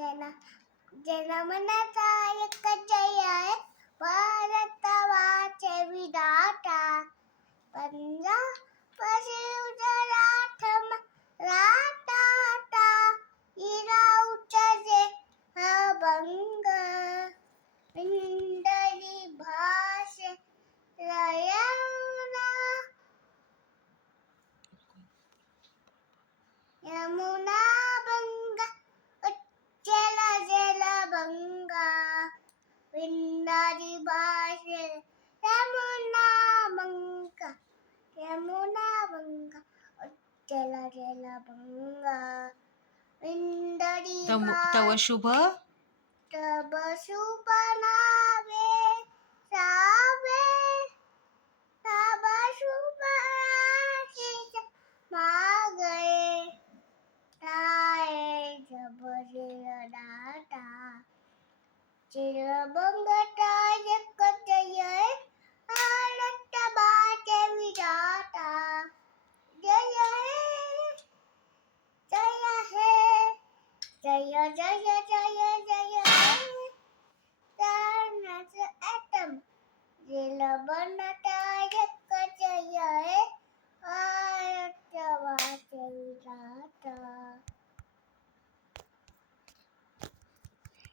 जना जनमनाचा एक जय आहे भारतवाचे विधाता पंजा पशिवराठम राटाटा इरा उच्चे अभंग इंदरी भाषे लयना यमुना भंग उच्चला जल भंग इंदरी भाषे यमुना भंग उच्चला जल भंग इंदरी तव शुभ तब शुभ नावे सावे तब शुभ आशीष मागे ताए जब दाता चिरबंगटा एक जय भारत बाचे विधाता जय हे जय जय जय जय Atom. Jila banata एक जय